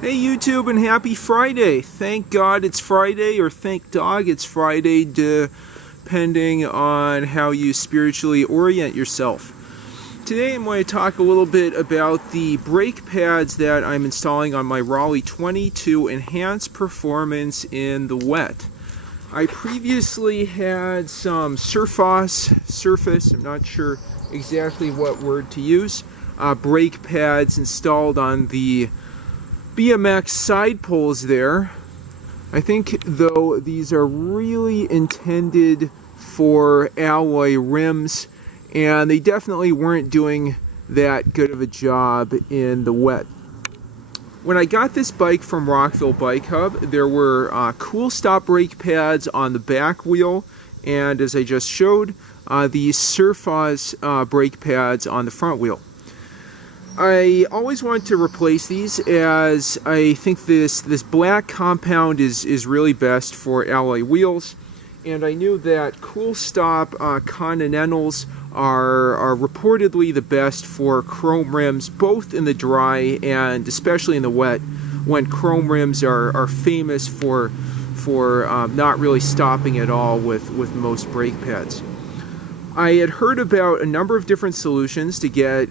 Hey YouTube, and happy Friday. Thank God it's Friday, or thank dog it's Friday, depending on how you spiritually orient yourself. Today I'm going to talk a little bit about the brake pads that I'm installing on my Raleigh 20 to enhance performance in the wet. I previously had some surface, I'm not sure exactly what word to use, brake pads installed on the BMX side poles there. I think though these are really intended for alloy rims, and they definitely weren't doing that good of a job in the wet. When I got this bike from Rockville Bike Hub, there were Kool-Stop brake pads on the back wheel, and as I just showed, these Surface brake pads on the front wheel. I always wanted to replace these, as I think this black compound is really best for alloy wheels, and I knew that Kool-Stop Continentals are reportedly the best for chrome rims, both in the dry and especially in the wet, when chrome rims are famous for not really stopping at all with most brake pads. I had heard about a number of different solutions to get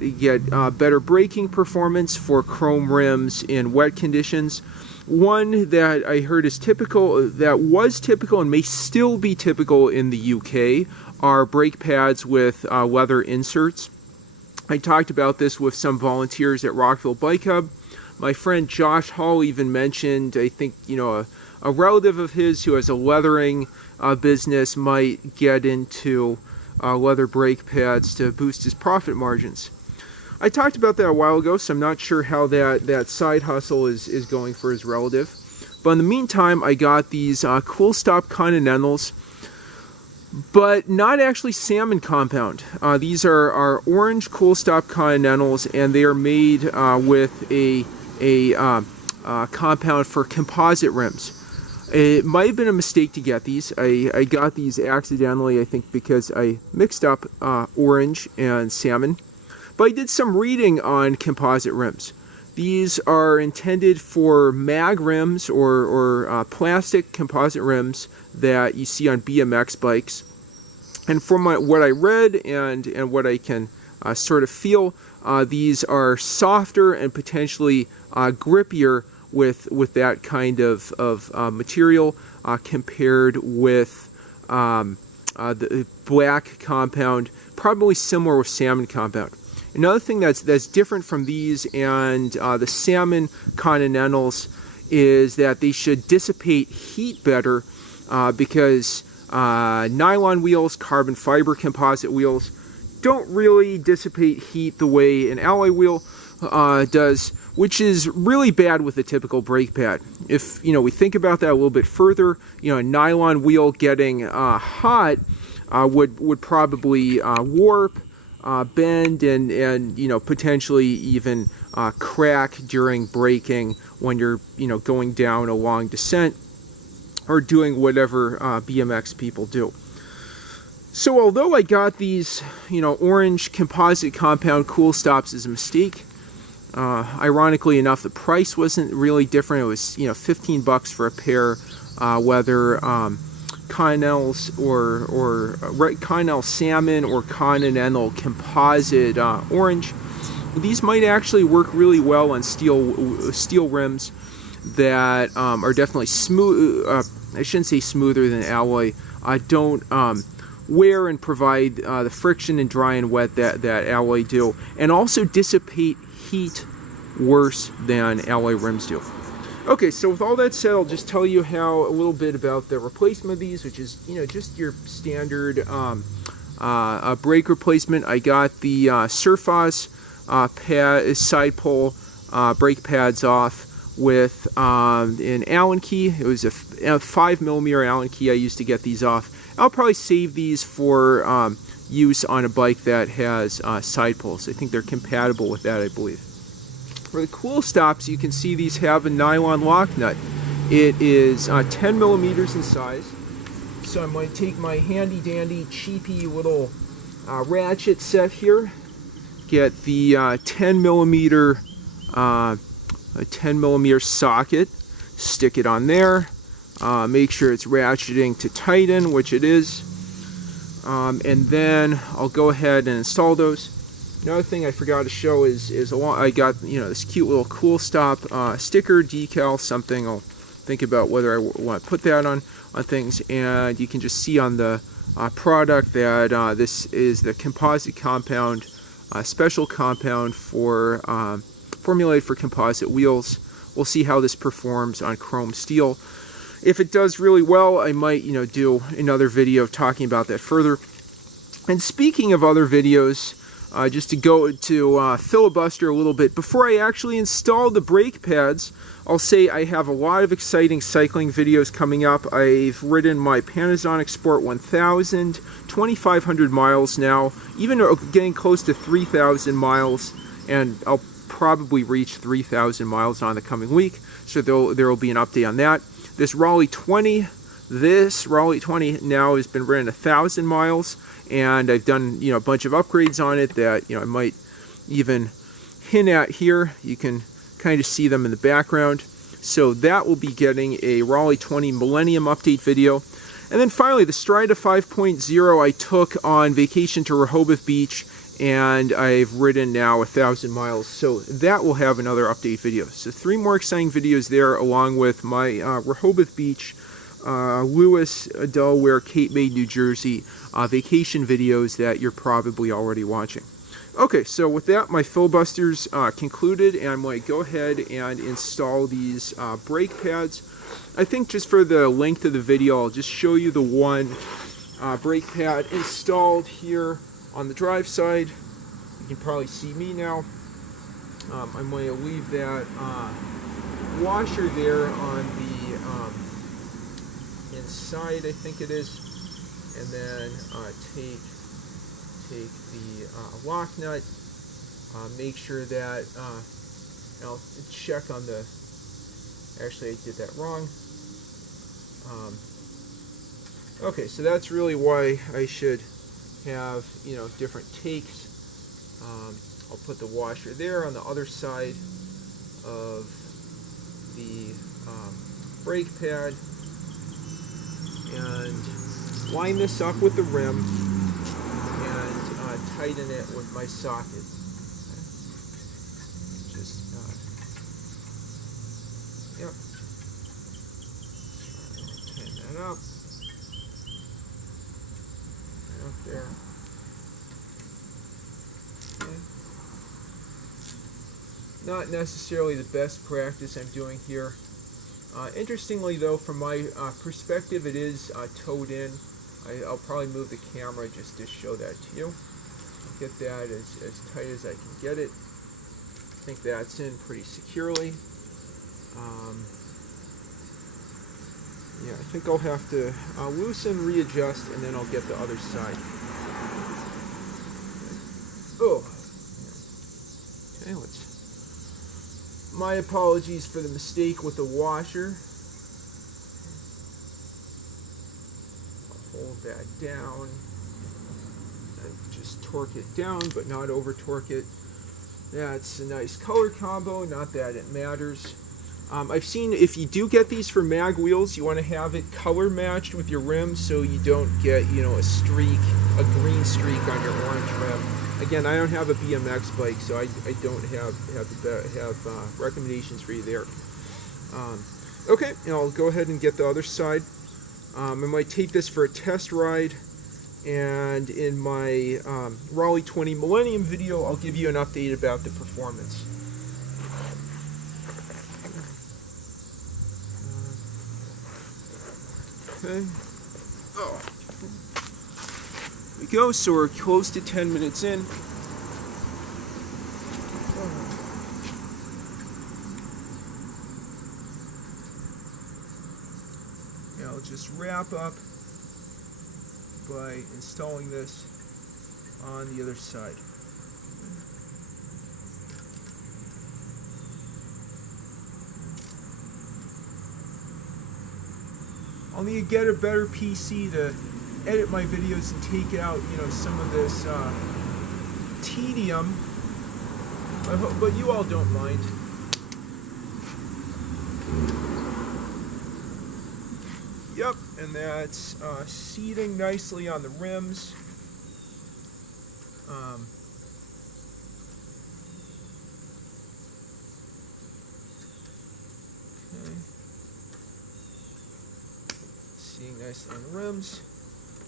better braking performance for chrome rims in wet conditions. One that I heard is typical, that was typical and may still be typical in the UK, are brake pads with leather inserts. I talked about this with some volunteers at Rockville Bike Hub. My friend Josh Hall even mentioned, I think, a relative of his who has a leathering business might get into leather brake pads to boost his profit margins. I talked about that a while ago, so I'm not sure how that side hustle is going for his relative. But in the meantime, I got these Kool-Stop Continentals, but not actually salmon compound. These are orange Kool-Stop Continentals, and they are made with a compound for composite rims. It might have been a mistake to get these. I got these accidentally, I think, because I mixed up orange and salmon. But I did some reading on composite rims. These are intended for mag rims or plastic composite rims that you see on BMX bikes. And from what I read and what I can sort of feel, these are softer and potentially grippier with that kind of material compared with the black compound, probably similar with salmon compound. Another thing that's different from these and the salmon Continentals is that they should dissipate heat better because nylon wheels, carbon fiber composite wheels, don't really dissipate heat the way an alloy wheel does, which is really bad with a typical brake pad. If we think about that a little bit further, a nylon wheel getting hot would probably warp, bend, and potentially even crack during braking when you're going down a long descent or doing whatever BMX people do. So although I got these orange composite compound Kool-Stops as a mistake, ironically enough, the price wasn't really different. It was $15 for a pair, whether Continentals or Continental salmon or Continental composite orange. These might actually work really well on steel rims that are definitely smooth. I shouldn't say smoother than alloy. Don't wear and provide the friction in dry and wet that alloy do, and also dissipate heat worse than alloy rims do. Okay, so with all that said, I'll just tell you a little bit about the replacement of these, which is just your standard brake replacement. I got the Surface side pole brake pads off with an Allen key. It was a 5mm Allen key I used to get these off. I'll probably save these for use on a bike that has side poles. I think they're compatible with that, I believe. For the Kool-Stops, you can see these have a nylon lock nut. It is 10mm in size. So I'm going to take my handy dandy cheapy little ratchet set here, get the 10mm a 10mm socket, stick it on there, make sure it's ratcheting to tighten, which it is, and then I'll go ahead and install those. Another thing I forgot to show is I got this cute little Kool-Stop sticker decal, something I'll think about whether I want to put that on things, and you can just see on the product that this is the composite compound, special compound for formulated for composite wheels. We'll see how this performs on chrome steel. If it does really well, I might do another video talking about that further. And speaking of other videos, just to go to filibuster a little bit, before I actually install the brake pads, I'll say I have a lot of exciting cycling videos coming up. I've ridden my Panasonic Sport 1000, 2,500 miles now, even getting close to 3,000 miles, and I'll probably reach 3,000 miles on the coming week, so there will be an update on that. This Raleigh 20 now has been ridden 1,000 miles, and I've done a bunch of upgrades on it that I might even hint at here. You can kind of see them in the background. So that will be getting a Raleigh 20 Millennium update video. And then finally, the Strida 5.0 I took on vacation to Rehoboth Beach, and I've ridden now 1,000 miles. So that will have another update video. So 3 more exciting videos there, along with my Rehoboth Beach, Lewis, Delaware, Cape May, New Jersey vacation videos that you're probably already watching. Okay, so with that, my filibusters concluded, and I'm going to go ahead and install these brake pads. I think just for the length of the video, I'll just show you the one brake pad installed here on the drive side. You can probably see me now. I'm going to leave that washer there on the inside, I think it is, and then take the lock nut, make sure that I'll check on the, actually I did that wrong. Okay, so that's really why I should have different takes. I'll put the washer there on the other side of the brake pad and line this up with the rim and tighten it with my socket. Just yep, tighten that up. Up there. Okay. Not necessarily the best practice I'm doing here. Interestingly though, from my perspective, it is towed in. I'll probably move the camera just to show that to you. I'll get that as tight as I can get it. I think that's in pretty securely. Yeah, I think I'll have to loosen, readjust, and then I'll get the other side. Oh. Okay, let's... My apologies for the mistake with the washer. I'll hold that down. Just torque it down, but not over torque it. That's a nice color combo, not that it matters. I've seen if you do get these for mag wheels, you want to have it color matched with your rim so you don't get, a streak, a green streak on your orange rim. Again, I don't have a BMX bike, so I don't have recommendations for you there. Okay, and I'll go ahead and get the other side. I might take this for a test ride, and in my Raleigh 20 Millennium video, I'll give you an update about the performance. Okay. Oh. There we go. So we're close to 10 minutes in. Now I'll just wrap up by installing this on the other side. I'll need to get a better PC to edit my videos and take out, some of this tedium. But you all don't mind. Yep, and that's seating nicely on the rims. Okay. Seating nicely on the rims.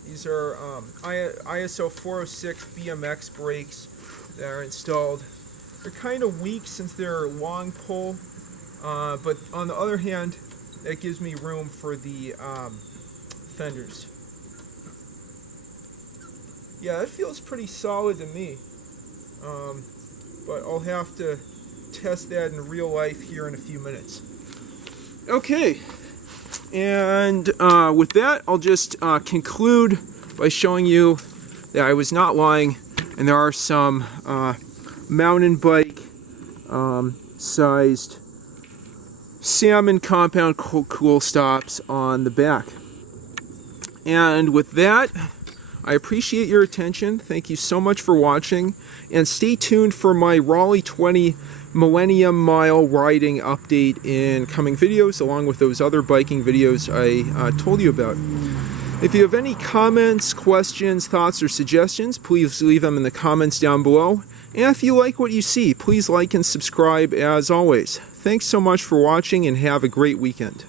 These are ISO 406 BMX brakes that are installed. They're kind of weak since they're long pull, but on the other hand, that gives me room for the fenders. Yeah, that feels pretty solid to me, but I'll have to test that in real life here in a few minutes. Okay, and with that, I'll just conclude by showing you that I was not lying, and there are some mountain bike sized salmon compound Kool-Stops on the back. And with that, I appreciate your attention. Thank you so much for watching, and stay tuned for my Raleigh 20 Millennium Mile riding update in coming videos, along with those other biking videos I told you about. If you have any comments, questions, thoughts, or suggestions, please leave them in the comments down below. And if you like what you see, please like and subscribe as always. Thanks so much for watching, and have a great weekend.